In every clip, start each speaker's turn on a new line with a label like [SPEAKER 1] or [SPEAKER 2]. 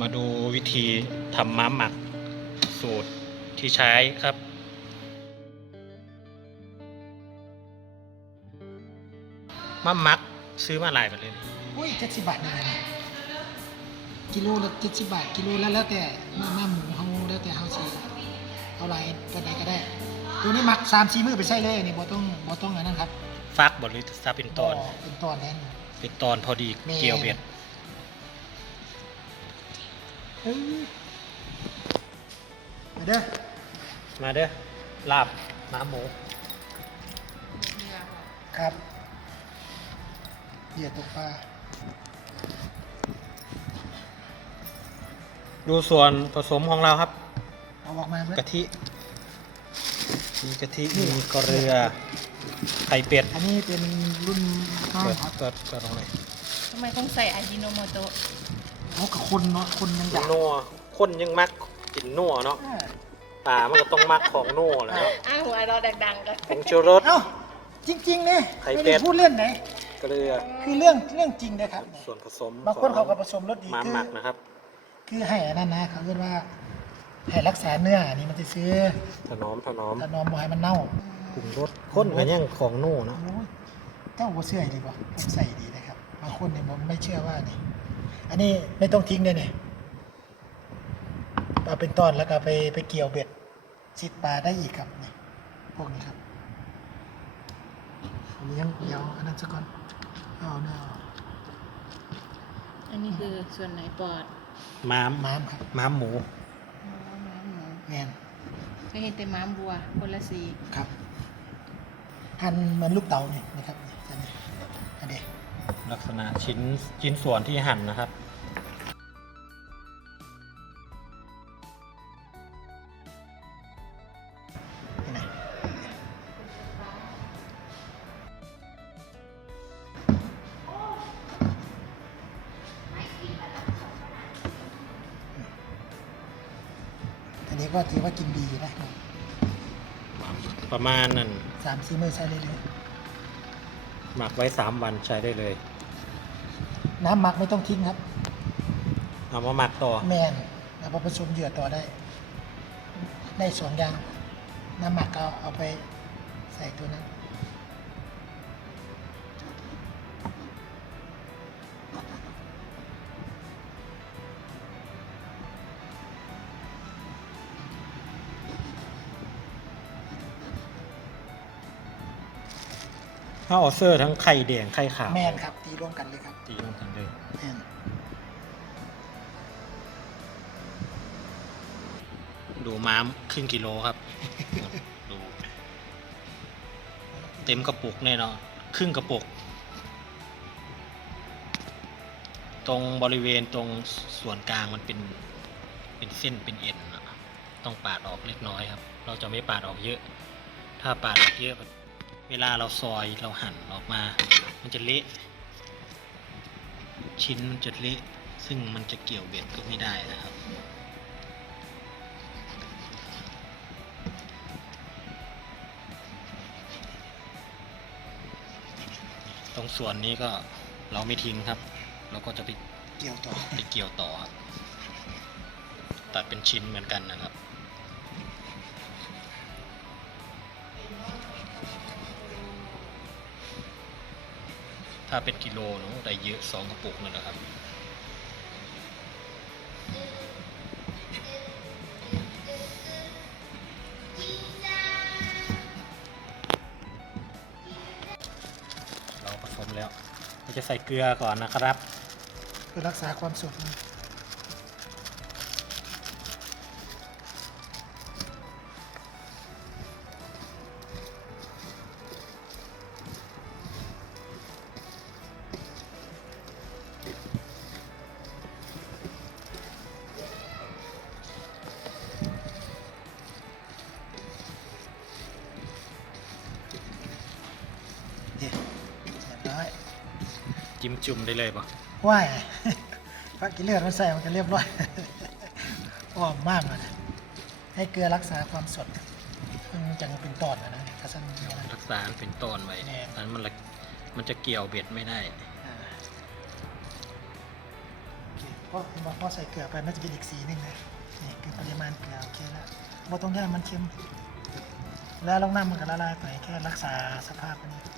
[SPEAKER 1] มาดูวิธีทำม้าหมักสูตรที่ใช้ครับ ม้าหมักซื้อมาหลายแบบเลย
[SPEAKER 2] อุ้ยเจ็ดสิบบาทนี่นะกิโลละเจ็ดสิบบาท กิโลละแล้วแต่มาม่าหมูเฮาแล้วแต่เฮาสิเอาอะไรก็ได้ก็ได้ ตัวนี้หมักสามสี่มื้อไปใส่เลยอันนี้บ่ต้องบ่ต้องอันนั้นครับ
[SPEAKER 1] ฟักบหริซาเป็นตอน
[SPEAKER 2] เป็นตอนแน่น
[SPEAKER 1] เป็นตอนพอดี
[SPEAKER 2] แม่
[SPEAKER 1] เกี่ยวเบ็ด
[SPEAKER 2] เฮ้ย มาเด้อ
[SPEAKER 1] มาเด้อลาบม้าหมู
[SPEAKER 2] ครับ เหยื่อตกปลา
[SPEAKER 1] ดูส่วนผสมของเราครับ
[SPEAKER 2] เอาออกมาเว้ย
[SPEAKER 1] กะทิ มีกะทิ มีเกลือ ไข่เป็ด
[SPEAKER 2] อันนี้เป็นรุ่นห้า
[SPEAKER 1] เปิด
[SPEAKER 2] ครับ
[SPEAKER 1] เปิดเปิดตรงไหน
[SPEAKER 3] ทำไมต้องใส่อาจิโนโมโตะ
[SPEAKER 2] เอากับคนเนาะคนยังอยาก
[SPEAKER 1] นัวคนยังมักกินนัวเนาะ
[SPEAKER 2] อ่า
[SPEAKER 1] ป่ามันก็ต้องมักของนัวแหล้ว
[SPEAKER 3] อ้างหัวเราดังๆกัน
[SPEAKER 1] ผงชูรส
[SPEAKER 2] เอ้าจริงๆเนี่ย
[SPEAKER 1] ไข่
[SPEAKER 2] ไม่
[SPEAKER 1] เป็
[SPEAKER 2] ได้
[SPEAKER 1] ด
[SPEAKER 2] พูดเล่นไหน
[SPEAKER 1] เกลือ
[SPEAKER 2] คือเรื่องเรื่องจริงนะครับ
[SPEAKER 1] ส่วนผสม
[SPEAKER 2] บางคนเขาก็ผสมรสดี
[SPEAKER 1] มา
[SPEAKER 2] คือ
[SPEAKER 1] หมักนะครับ
[SPEAKER 2] คือให้อันนั้นนะเขาเรียกว่าให้รักษาเนื้ออันนี้มันจะซื้อ
[SPEAKER 1] ถนอมถนอม
[SPEAKER 2] ถนอมบ่ให้มันเน่า
[SPEAKER 1] ปรุงรสข้นกันยังของนัวเนาะ
[SPEAKER 2] โอ้ยเจ้าบ่เชื่อดีกว่าผมใส่ดีนะครับบางคนเนี่ยผมไม่เชื่อว่านี่ อันนี้ไม่ต้องทิ้งเลยเนี่ยเอาเป็นตอนแล้วก็ไปไปเกี่ยวเบ็ดชิดปลาได้อีกครับนี่พวกนี้ครับเลี้ยงเดี๋ยวอันนั้นซะก่อนเอาเนื้อ
[SPEAKER 3] อันนี้คือส่วนไหนปอด
[SPEAKER 1] ม้าม
[SPEAKER 2] ม้ามครับ
[SPEAKER 1] ม้ามหมู
[SPEAKER 3] อ๋อม้ามหมู
[SPEAKER 2] แมน
[SPEAKER 3] ก็เห็นแต่ม้ามบัวคนละสี
[SPEAKER 2] ครับ หั่นเหมือนลูกเต๋าเนี่ยนะครับนี่อันนี้อันนี้
[SPEAKER 1] ลักษณะชิ้นชิ้นส่วนที่หั่นนะครับ
[SPEAKER 2] นี่นะอันนี้ก็ถือว่ากินดีนะ
[SPEAKER 1] ประมาณนั้น
[SPEAKER 2] สามสี่มื้อใช้ได้เลย
[SPEAKER 1] หมักไว้สามวันใช้ได้เลย
[SPEAKER 2] น้ำหมักไม่ต้องทิ้งครับ
[SPEAKER 1] เอามาหมักต่อ
[SPEAKER 2] แมนเอาไปผสมเหยื่อต่อได้ ได้สองอย่าง น้ำหมักก็เอาไปใส่ตัวนั้น
[SPEAKER 1] ถ้าเอาเซอร์ทั้งไข่แดงไข่ขาว
[SPEAKER 2] แมนครับ ตีร่วมกันเลยครับ
[SPEAKER 1] ตีลงกันเลย
[SPEAKER 2] แมน
[SPEAKER 1] ดูม้ามครึ่งกิโลครับ ดู เต็มกระปุกแน่นอนครึ่งกระปุก ตรงบริเวณตรงส่วนกลางมันเป็นเป็นเส้นเป็นเอ็นอะต้องปาดออกเล็กน้อยครับ เราจะไม่ปาดออกเยอะ ถ้าปาดออกเยอะ เวลาเราซอยเราหั่นออกมา มันจะเละชิ้นมันจะเละซึ่งมันจะเกี่ยวเบ็ดก็ไม่ได้นะครับ ตรงส่วนนี้ก็เราไม่ทิ้งครับ เราก็จะไป
[SPEAKER 2] เกี่ยวต่อ
[SPEAKER 1] ไปเกี่ยวต่อครับตัดเป็นชิ้นเหมือนกันนะครับ ถ้าเป็นกิโลเนาะได้เยอะสองกระปุกนั่นแหละครับเราผสมแล้วเราจะใส่เกลือก่อนนะครับ
[SPEAKER 2] เพื่อรักษาความสดนะ
[SPEAKER 1] จิ้มจุ่มได้เลยปะ
[SPEAKER 2] ว่ายพักกินเลือดมันใส่มันก็เรียบร้อยอ้อมมากเลยนะให้เกลือรักษาความสดมันจังเป็นตอนนะนะกระสันเอานะ
[SPEAKER 1] รักษาเป็นต้นไว้
[SPEAKER 2] แน่
[SPEAKER 1] นั้นมันละมันจะเกี่ยวเบ็ดไม่ได้
[SPEAKER 2] อ่าโอเคเพราะบอกพอใส่เกลือไปมันจะเป็นอีกสีหนึ่งนะนี่คือปริมาณเกลือโอเคแล้วบ่ต้องย่ามันเค็มแล้วลงน้ำมันก็ละลายไปแค่รักษาสภาพอันนี้ต่อไป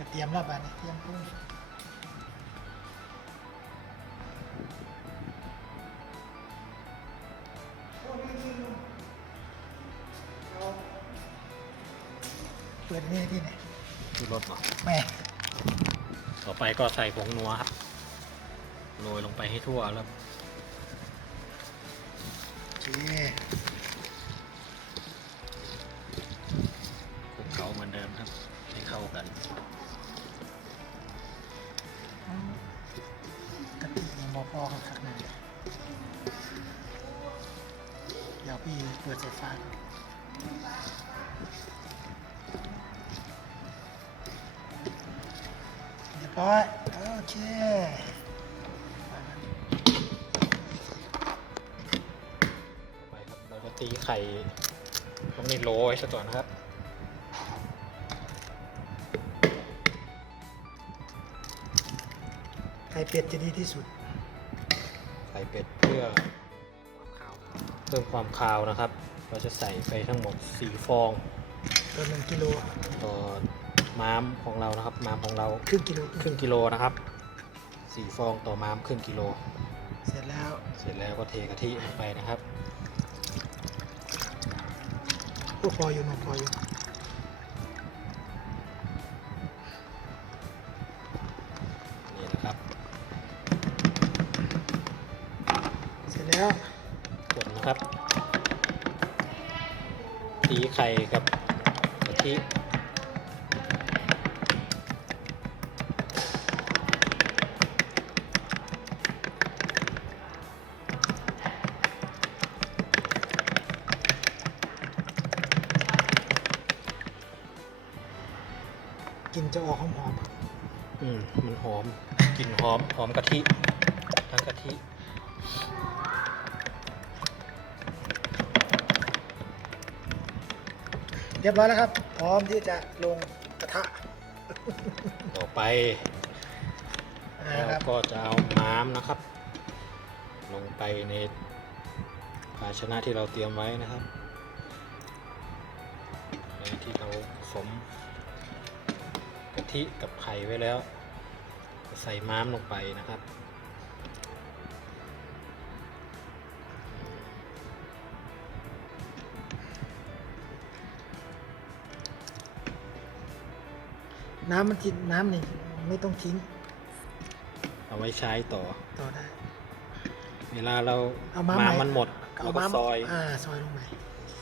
[SPEAKER 2] ก็เตรียมแล้วบาดนี้เตรียมปรุงเปิดนี่ที่ไหน
[SPEAKER 1] ที่รถเหรอ
[SPEAKER 2] แม่
[SPEAKER 1] ต่อไปก็ใส่ผงนัวครับโรยลงไปให้ทั่วแล้ว
[SPEAKER 2] โอเค
[SPEAKER 1] คลุกเคล้าเหมือนเดิมครับให้เข้ากัน
[SPEAKER 2] อพอครับหนึ่งเดี๋ยวพี่เปิดไฟฟ้าเรียบร้อยโอเค
[SPEAKER 1] ไปครับเราจะตีไข่ลงในโรยซะก่อนนะครับ
[SPEAKER 2] ไข่เป็ดจะดีที่สุด
[SPEAKER 1] ข่เป็ดเพื่อเพิ่มความคาวนะครับ เราจะใส่ไปทั้งหมด 4 ฟอง
[SPEAKER 2] ตัวหนึ่งกิโล
[SPEAKER 1] ต่อม้ามของเรานะครับ ม้ามของเรา
[SPEAKER 2] ครึ่งกิโล
[SPEAKER 1] ครึ่งกิโลนะครับ 4 ฟองต่อม้ามครึ่งกิโล
[SPEAKER 2] เสร็จแล้ว
[SPEAKER 1] เสร็จแล้วก็เทกะทิลงไปนะครับ
[SPEAKER 2] ก็พออยู่หนูพออยู่
[SPEAKER 1] นนะครับ ตีไข่กับกะทิ
[SPEAKER 2] กลินจะออกหอม
[SPEAKER 1] อืมมันหอม กลิ่นหอม หอมกะทิ ทั้งกะทิ
[SPEAKER 2] เรียบร้อยแล้วครับ พร้อมที่จะลงกระทะ
[SPEAKER 1] ต่อไป
[SPEAKER 2] นะ
[SPEAKER 1] เรา
[SPEAKER 2] ครับ
[SPEAKER 1] ก็จะเอาม้ามนะครับ ลงไปในภาชนะที่เราเตรียมไว้นะครับในที่เราผสมกะทิกับไข่ไว้แล้ว ใส่ม้ามลงไปนะครับ
[SPEAKER 2] น้ำมันทิ้งน้ำนี่ไม่ต้องทิ้ง
[SPEAKER 1] เอาไว้ใช้ต่อ
[SPEAKER 2] ต่อได้
[SPEAKER 1] เวลาเรา
[SPEAKER 2] เอาม้า
[SPEAKER 1] ม้าม
[SPEAKER 2] ใหม่
[SPEAKER 1] มันหมด
[SPEAKER 2] เอา
[SPEAKER 1] เราก็
[SPEAKER 2] ม้า
[SPEAKER 1] ซอย
[SPEAKER 2] อ่าซอยลงไป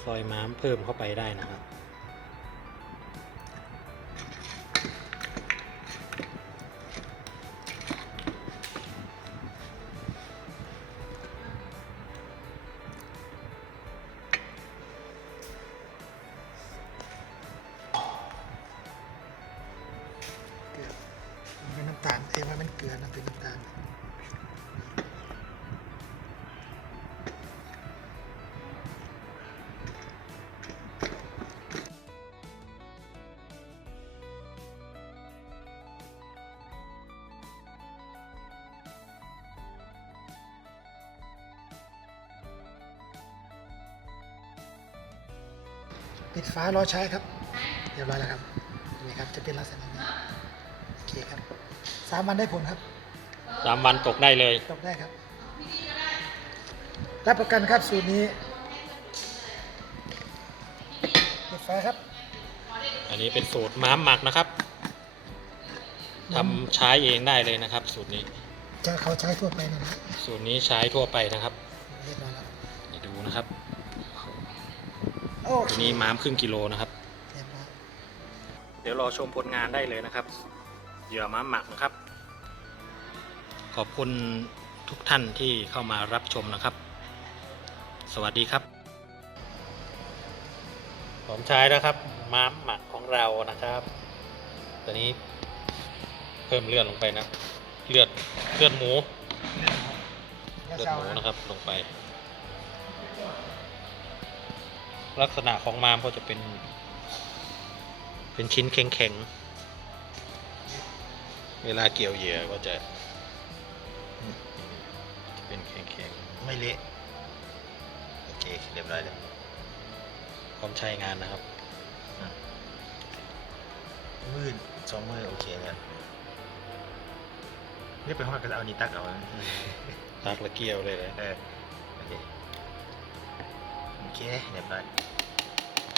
[SPEAKER 1] ซอยม้ามเพิ่มเข้าไปได้นะครับ
[SPEAKER 2] เกลือนะเป็นน้ำตาลปิดฝารอใช้ครับ เรียบร้อยแล้วครับ นี่ครับจะเป็นลักษณะนี้โอเคครับ สามวันได้ผลครับ
[SPEAKER 1] สามวันตกได้เลย
[SPEAKER 2] ตกได้ครับ รับประกันครับสูตรนี้ปิดไฟครับ
[SPEAKER 1] อันนี้เป็นสูตรม้ามหมักนะครับทำใช้เองได้เลยนะครับ สูตรนี้
[SPEAKER 2] จะเขาใช้ทั่วไปนะนะ
[SPEAKER 1] สูตรนี้ใช้ทั่วไปนะครับ
[SPEAKER 2] เรียบร้อยแล้ว
[SPEAKER 1] นี่ดูนะครับ
[SPEAKER 2] โอเค
[SPEAKER 1] ตัวนี้ม้ามครึ่งกิโลนะครับ
[SPEAKER 2] เรียบร้อย
[SPEAKER 1] เดี๋ยวรอชมผลงานได้เลยนะครับ เหยื่อม้าหมักนะครับ ขอบคุณทุกท่านที่เข้ามารับชมนะครับ สวัสดีครับ ผมใช้แล้วครับ ม้าหมักของเรานะครับ ตัวนี้เพิ่มเลือดลงไปนะ เลือดเลือดหมู
[SPEAKER 2] เลื
[SPEAKER 1] อดหมู
[SPEAKER 2] นะ
[SPEAKER 1] นะครับลงไป ลักษณะของม้ามก็จะเป็น เป็นชิ้นแข็งๆ เวลาเกี่ยวเหยื่อก็จะ
[SPEAKER 2] อืม
[SPEAKER 1] เป็นแข็ง
[SPEAKER 4] ไม่เละโอเคเรียบร้อยแล้ว
[SPEAKER 1] ๆพร้อมใช้งานนะครับ
[SPEAKER 4] มือสองมือโอเคแล้วนี่เป็นห้องก็เอานี่ตักเอา
[SPEAKER 1] ตักและเกี่ยวเลยเลย
[SPEAKER 4] เออโอเคโอเคเรียบร้อย